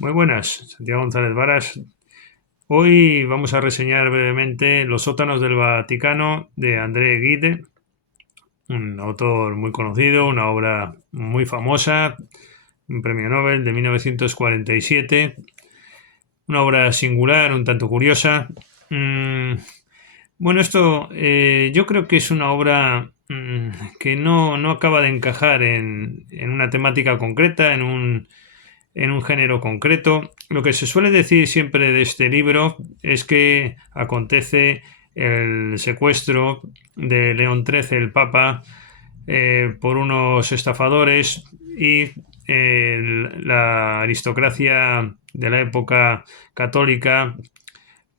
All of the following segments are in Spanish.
Muy buenas, Santiago González Varas. Hoy vamos a reseñar brevemente Los sótanos del Vaticano de André Gide, un autor muy conocido, una obra muy famosa, un premio Nobel de 1947, una obra singular, un tanto curiosa. Mm, bueno, esto yo creo que es una obra que no acaba de encajar en una temática concreta, en un género concreto. Lo que se suele decir siempre de este libro es que acontece el secuestro de León XIII, el Papa, por unos estafadores y la aristocracia de la época católica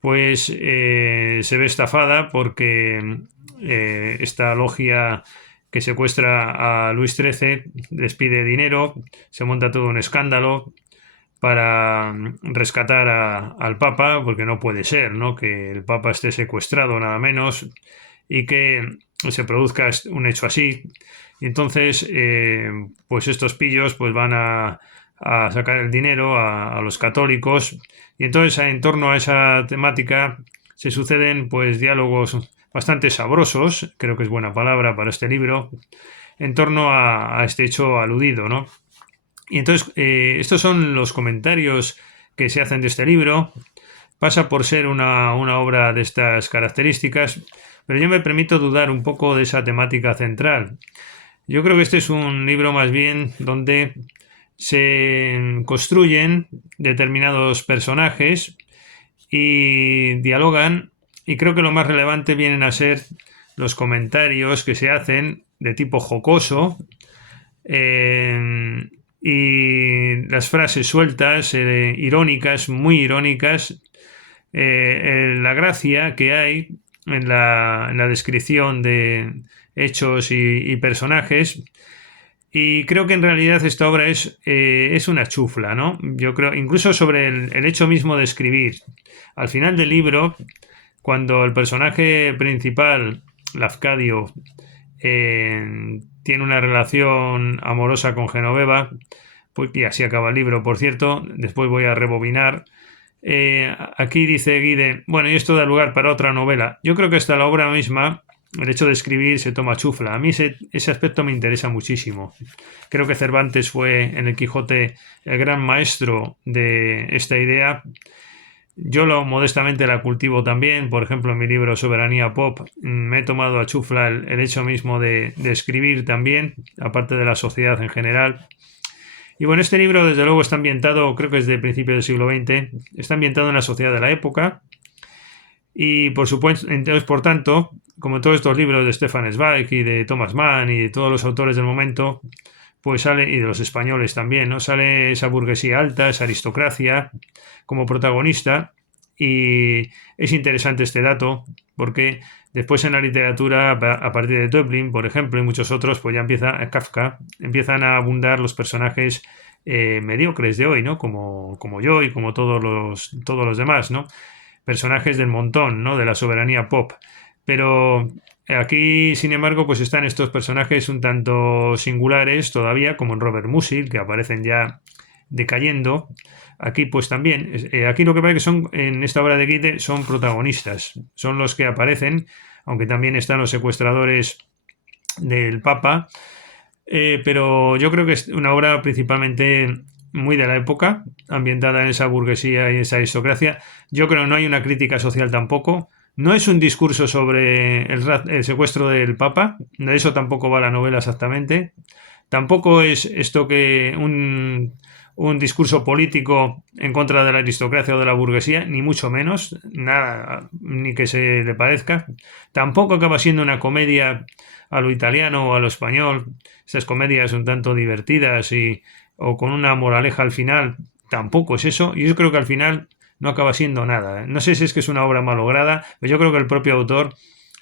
pues se ve estafada porque esta logia que secuestra a Luis XIII les pide dinero, se monta todo un escándalo para rescatar al Papa, porque no puede ser, ¿no? Que el Papa esté secuestrado nada menos y que se produzca un hecho así. Y entonces, pues estos pillos pues van a sacar el dinero a los católicos y entonces en torno a esa temática se suceden pues diálogos bastante sabrosos, creo que es buena palabra para este libro, en torno a este hecho aludido, ¿no? Y entonces, estos son los comentarios que se hacen de este libro. Pasa por ser una obra de estas características, pero yo me permito dudar un poco de esa temática central. Yo creo que este es un libro más bien donde se construyen determinados personajes y dialogan, y creo que lo más relevante vienen a ser los comentarios que se hacen de tipo jocoso, y las frases sueltas, irónicas, muy irónicas, la gracia que hay en la descripción de hechos y personajes. Y creo que en realidad esta obra es una chufla, ¿no? Yo creo, incluso sobre el hecho mismo de escribir. Al final del libro, cuando el personaje principal, Lafcadio, tiene una relación amorosa con Genoveva, pues, y así acaba el libro, por cierto, después voy a rebobinar. Aquí dice Guide, bueno, y esto da lugar para otra novela. Yo creo que hasta la obra misma, el hecho de escribir se toma chufla. A mí ese aspecto me interesa muchísimo. Creo que Cervantes fue en el Quijote el gran maestro de esta idea. Yo modestamente la cultivo también, por ejemplo, en mi libro Soberanía Pop me he tomado a chufla el hecho mismo de escribir también, aparte de la sociedad en general. Y bueno, este libro desde luego está ambientado, creo que es de principios del siglo XX, está ambientado en la sociedad de la época y por supuesto, entonces por tanto, como todos estos libros de Stefan Zweig y de Thomas Mann y de todos los autores del momento, pues sale, y de los españoles también, ¿no? Sale esa burguesía alta, esa aristocracia como protagonista y es interesante este dato porque después en la literatura, a partir de Döblin, por ejemplo, y muchos otros, pues ya empieza Kafka, empiezan a abundar los personajes mediocres de hoy, ¿no? Como yo y como todos los demás, ¿no? Personajes del montón, ¿no? De la soberanía pop. Pero aquí, sin embargo, pues están estos personajes un tanto singulares todavía, como en Robert Musil, que aparecen ya decayendo. Aquí, pues también, aquí lo que pasa es que son, en esta obra de Goethe, son protagonistas, son los que aparecen, aunque también están los secuestradores del Papa, pero yo creo que es una obra principalmente muy de la época, ambientada en esa burguesía y esa aristocracia. Yo creo que no hay una crítica social tampoco. No es un discurso sobre el secuestro del Papa, de eso tampoco va la novela exactamente. Tampoco es esto que un discurso político en contra de la aristocracia o de la burguesía, ni mucho menos, nada, ni que se le parezca. Tampoco acaba siendo una comedia a lo italiano o a lo español, esas comedias un tanto divertidas o con una moraleja al final, tampoco es eso. Y yo creo que al final no acaba siendo nada. No sé si es que es una obra malograda, pero yo creo que el propio autor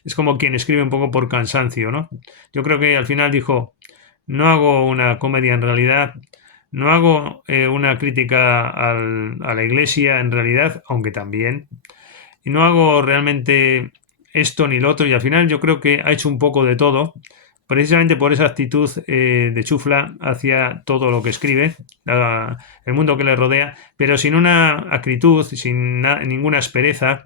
es como quien escribe un poco por cansancio, ¿no? Yo creo que al final dijo, no hago una comedia en realidad, no hago una crítica a la iglesia en realidad, aunque también, y no hago realmente esto ni lo otro, y al final yo creo que ha hecho un poco de todo, precisamente por esa actitud de chufla hacia todo lo que escribe, el mundo que le rodea, pero sin una acritud, sin ninguna aspereza,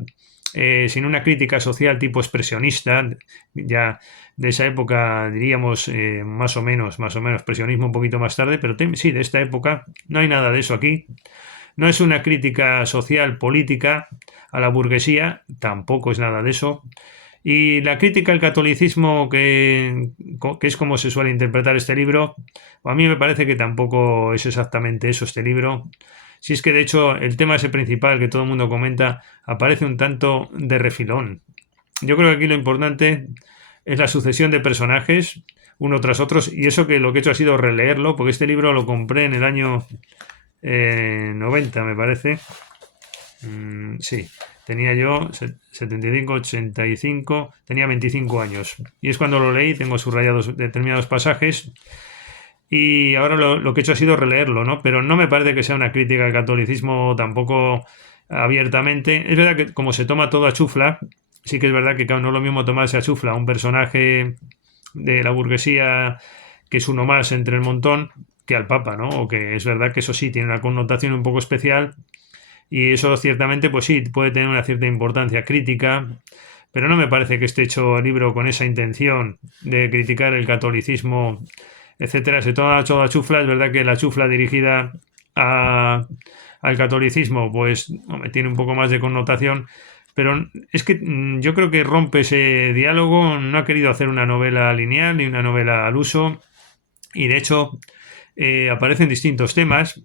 sin una crítica social tipo expresionista, ya de esa época diríamos más o menos, expresionismo un poquito más tarde, pero sí, de esta época no hay nada de eso aquí. No es una crítica social, política a la burguesía, tampoco es nada de eso. Y la crítica al catolicismo, que es como se suele interpretar este libro, a mí me parece que tampoco es exactamente eso este libro. Si es que de hecho el tema ese principal que todo el mundo comenta aparece un tanto de refilón. Yo creo que aquí lo importante es la sucesión de personajes uno tras otros y eso que lo que he hecho ha sido releerlo porque este libro lo compré en el año 90 me parece. Sí, tenía yo 75, 85, tenía 25 años. Y es cuando lo leí, tengo subrayados determinados pasajes. Y ahora lo que he hecho ha sido releerlo, ¿no? Pero no me parece que sea una crítica al catolicismo tampoco abiertamente. Es verdad que como se toma todo a chufla, sí que es verdad que claro, no es lo mismo tomarse a chufla a un personaje de la burguesía que es uno más entre el montón que al Papa, ¿no? O que es verdad que eso sí tiene una connotación un poco especial y eso ciertamente, pues sí, puede tener una cierta importancia crítica, pero no me parece que esté hecho el libro con esa intención de criticar el catolicismo, etcétera. Se toma toda chufla, es verdad que la chufla dirigida al catolicismo, pues hombre, tiene un poco más de connotación, pero es que yo creo que rompe ese diálogo, no ha querido hacer una novela lineal ni una novela al uso, y de hecho aparecen distintos temas.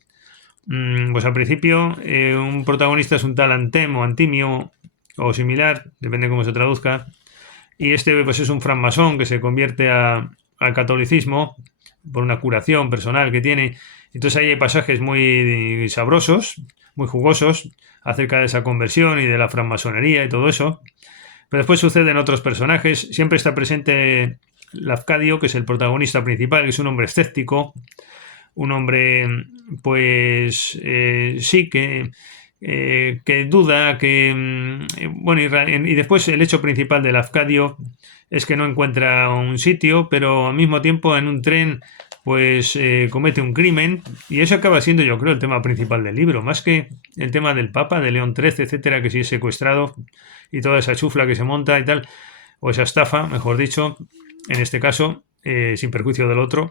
Pues al principio un protagonista es un tal Antem o Antimio o similar, depende de cómo se traduzca, y este pues es un francmasón que se convierte al catolicismo por una curación personal que tiene. Entonces ahí hay pasajes muy sabrosos, muy jugosos, acerca de esa conversión y de la francmasonería y todo eso. Pero después suceden otros personajes, siempre está presente Lafcadio, que es el protagonista principal, que es un hombre escéptico, un hombre, pues sí, que duda, bueno, y después el hecho principal del Afcadio es que no encuentra un sitio, pero al mismo tiempo en un tren pues comete un crimen y eso acaba siendo yo creo el tema principal del libro, más que el tema del Papa, de León XIII, etcétera, que sí es secuestrado y toda esa chufla que se monta y tal, o esa estafa, mejor dicho, en este caso, sin perjuicio del otro.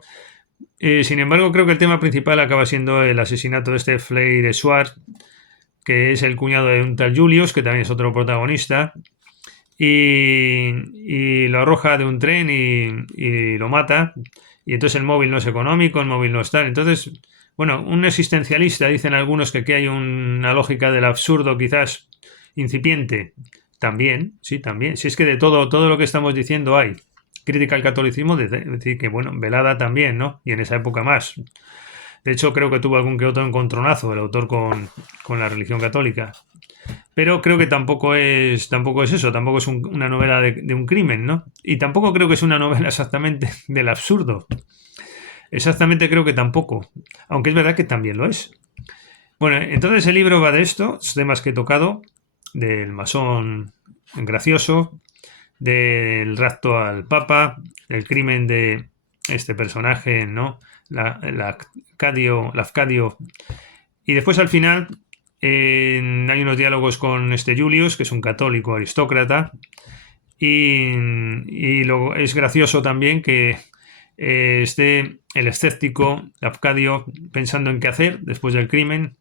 Sin embargo, creo que el tema principal acaba siendo el asesinato de este Fley de Suar, que es el cuñado de un tal Julius, que también es otro protagonista, y lo arroja de un tren y lo mata. Y entonces el móvil no es económico, el móvil no es tal. Entonces, bueno, un existencialista, dicen algunos que aquí hay una lógica del absurdo quizás incipiente. También, sí, también. Si es que de todo lo que estamos diciendo hay crítica al catolicismo, decir que, bueno, Velada también, ¿no? Y en esa época más. De hecho, creo que tuvo algún que otro encontronazo el autor con la religión católica. Pero creo que tampoco es eso, tampoco es una novela de un crimen, ¿no? Y tampoco creo que es una novela exactamente del absurdo. Exactamente creo que tampoco. Aunque es verdad que también lo es. Bueno, entonces el libro va de esto, los temas que he tocado, del masón gracioso, del rapto al Papa, el crimen de este personaje, ¿no? Lafcadio. Y después al final hay unos diálogos con este Julius, que es un católico aristócrata, y luego es gracioso también que esté el escéptico Lafcadio pensando en qué hacer después del crimen,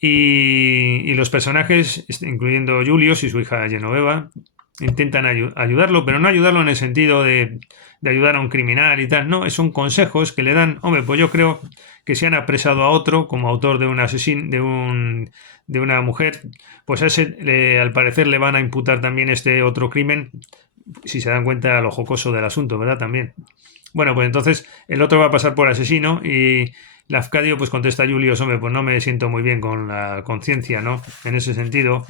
y los personajes, incluyendo Julius y su hija Genoveva, intentan ayudarlo, pero no ayudarlo en el sentido de ayudar a un criminal y tal, no, son consejos que le dan, hombre, pues yo creo que si han apresado a otro como autor de un asesino, de una mujer, pues a ese al parecer le van a imputar también este otro crimen, si se dan cuenta lo jocoso del asunto, ¿verdad? También. Bueno, pues entonces el otro va a pasar por asesino y Lafcadio pues contesta a Julius, hombre, pues no me siento muy bien con la conciencia, ¿no? En ese sentido.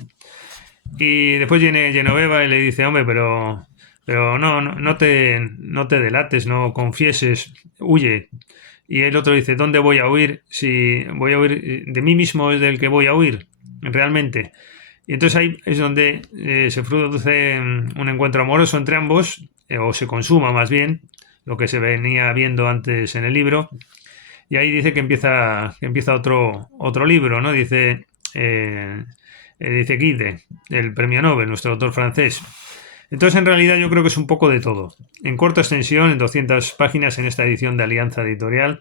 Y después viene Genoveva y le dice, hombre, pero no te delates, no confieses, huye. Y el otro dice, ¿dónde voy a huir? Si voy a huir de mí mismo es del que voy a huir, realmente. Y entonces ahí es donde se produce un encuentro amoroso entre ambos, o se consuma más bien, lo que se venía viendo antes en el libro. Y ahí dice que empieza otro libro, ¿no? Dice Guide, el premio Nobel, nuestro autor francés. Entonces, en realidad, yo creo que es un poco de todo. En corta extensión, en 200 páginas en esta edición de Alianza Editorial.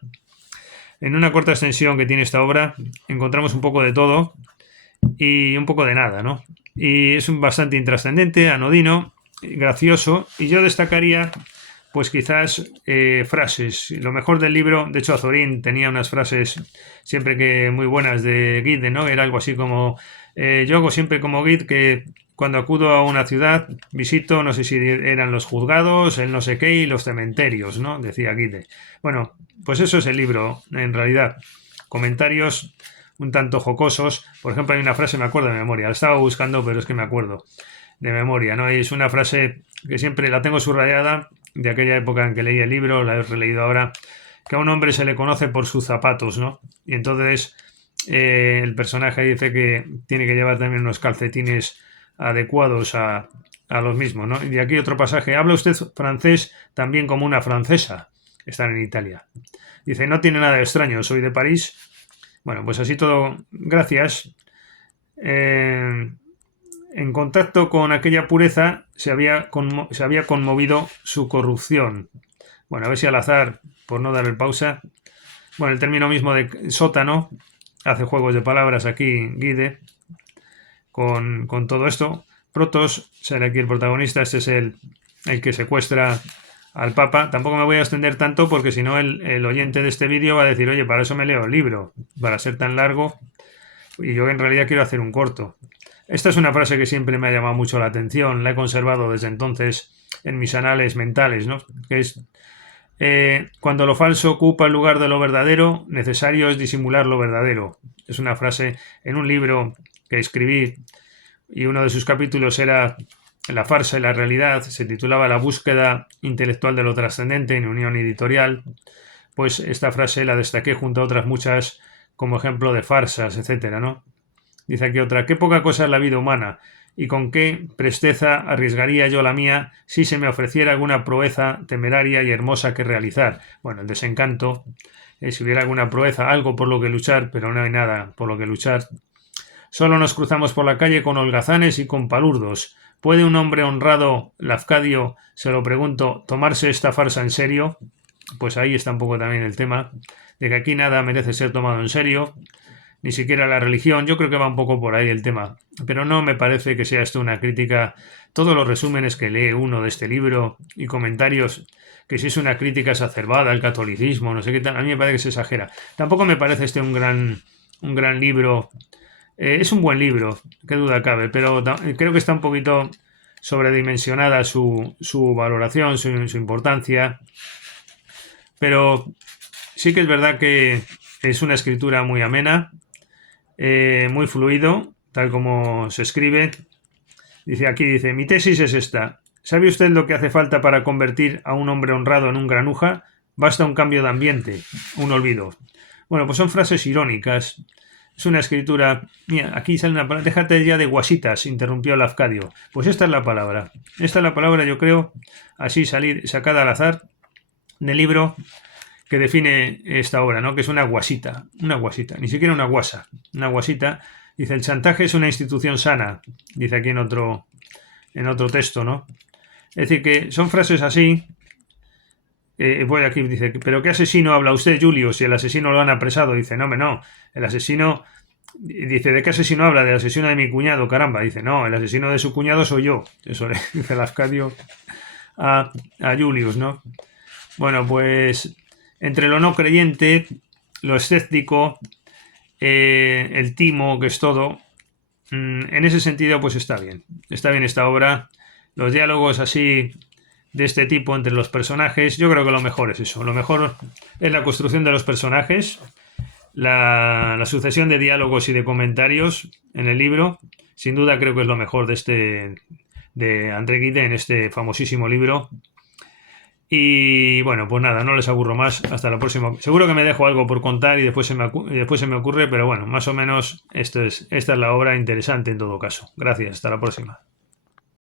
En una corta extensión que tiene esta obra, encontramos un poco de todo y un poco de nada, ¿no? Y es bastante intrascendente, anodino, gracioso, y yo destacaría pues quizás frases. Lo mejor del libro, de hecho Azorín tenía unas frases siempre que muy buenas de Guide, ¿no? Era algo así como, yo hago siempre como Guide que cuando acudo a una ciudad visito, no sé si eran los juzgados, el no sé qué y los cementerios, ¿no? Decía Guide. Bueno, pues eso es el libro, en realidad. Comentarios un tanto jocosos. Por ejemplo, hay una frase, me acuerdo de memoria, la estaba buscando, pero es que me acuerdo de memoria, ¿no? Es una frase que siempre la tengo subrayada de aquella época en que leí el libro, la he releído ahora, que a un hombre se le conoce por sus zapatos, ¿no? Y entonces el personaje dice que tiene que llevar también unos calcetines adecuados a los mismos, ¿no? Y de aquí otro pasaje, habla usted francés también como una francesa, están en Italia. Dice, no tiene nada de extraño, soy de París. Bueno, pues así todo, gracias. En contacto con aquella pureza se había conmovido su corrupción. Bueno, a ver si al azar, por no darle pausa. Bueno, el término mismo de sótano hace juegos de palabras aquí, Guide, con todo esto. Protos será aquí el protagonista, este es el que secuestra al Papa. Tampoco me voy a extender tanto porque si no el oyente de este vídeo va a decir, oye, para eso me leo el libro, para ser tan largo, y yo en realidad quiero hacer un corto. Esta es una frase que siempre me ha llamado mucho la atención, la he conservado desde entonces en mis anales mentales, ¿no? Que es, cuando lo falso ocupa el lugar de lo verdadero, necesario es disimular lo verdadero. Es una frase en un libro que escribí y uno de sus capítulos era La farsa y la realidad, se titulaba La búsqueda intelectual de lo trascendente en Unión Editorial. Pues esta frase la destaqué junto a otras muchas como ejemplo de farsas, etcétera, ¿no? Dice aquí otra, qué poca cosa es la vida humana, y con qué presteza arriesgaría yo la mía si se me ofreciera alguna proeza temeraria y hermosa que realizar. Bueno, el desencanto, si hubiera alguna proeza, algo por lo que luchar, pero no hay nada por lo que luchar. Solo nos cruzamos por la calle con holgazanes y con palurdos. ¿Puede un hombre honrado, Lafcadio, se lo pregunto, tomarse esta farsa en serio? Pues ahí está un poco también el tema, de que aquí nada merece ser tomado en serio, ni siquiera la religión. Yo creo que va un poco por ahí el tema, pero no me parece que sea esto una crítica. Todos los resúmenes que lee uno de este libro y comentarios, que si es una crítica exacerbada al catolicismo, no sé qué tal, a mí me parece que se exagera. Tampoco me parece este un gran libro. Es un buen libro, qué duda cabe, pero creo que está un poquito sobredimensionada su valoración, su importancia. Pero sí que es verdad que es una escritura muy amena, muy fluido, tal como se escribe. Dice, mi tesis es esta. ¿Sabe usted lo que hace falta para convertir a un hombre honrado en un granuja? Basta un cambio de ambiente, un olvido. Bueno, pues son frases irónicas. Es una escritura... Mira, aquí sale una palabra... Déjate ya de guasitas, interrumpió Lafcadio. Pues esta es la palabra. Esta es la palabra, yo creo, así sacada al azar del libro que define esta obra, ¿no? Que es una guasita, ni siquiera una guasa, una guasita. Dice, el chantaje es una institución sana, dice aquí en otro texto, ¿no? Es decir, que son frases así. Voy aquí, dice, ¿pero qué asesino habla usted, Julio? Si el asesino lo han apresado. Dice, no, el asesino... Dice, ¿de qué asesino habla? Del asesino de mi cuñado, caramba. Dice, no, el asesino de su cuñado soy yo. Eso le dice Lafcadio a Julius, ¿no? Bueno, pues entre lo no creyente, lo escéptico, el timo, que es todo, en ese sentido pues está bien esta obra. Los diálogos así de este tipo entre los personajes, yo creo que lo mejor es eso, lo mejor es la construcción de los personajes, la sucesión de diálogos y de comentarios en el libro. Sin duda creo que es lo mejor de André Gide en este famosísimo libro. Y bueno, pues nada, no les aburro más. Hasta la próxima. Seguro que me dejo algo por contar y después se me ocurre, pero bueno, más o menos esta es la obra interesante en todo caso. Gracias, hasta la próxima.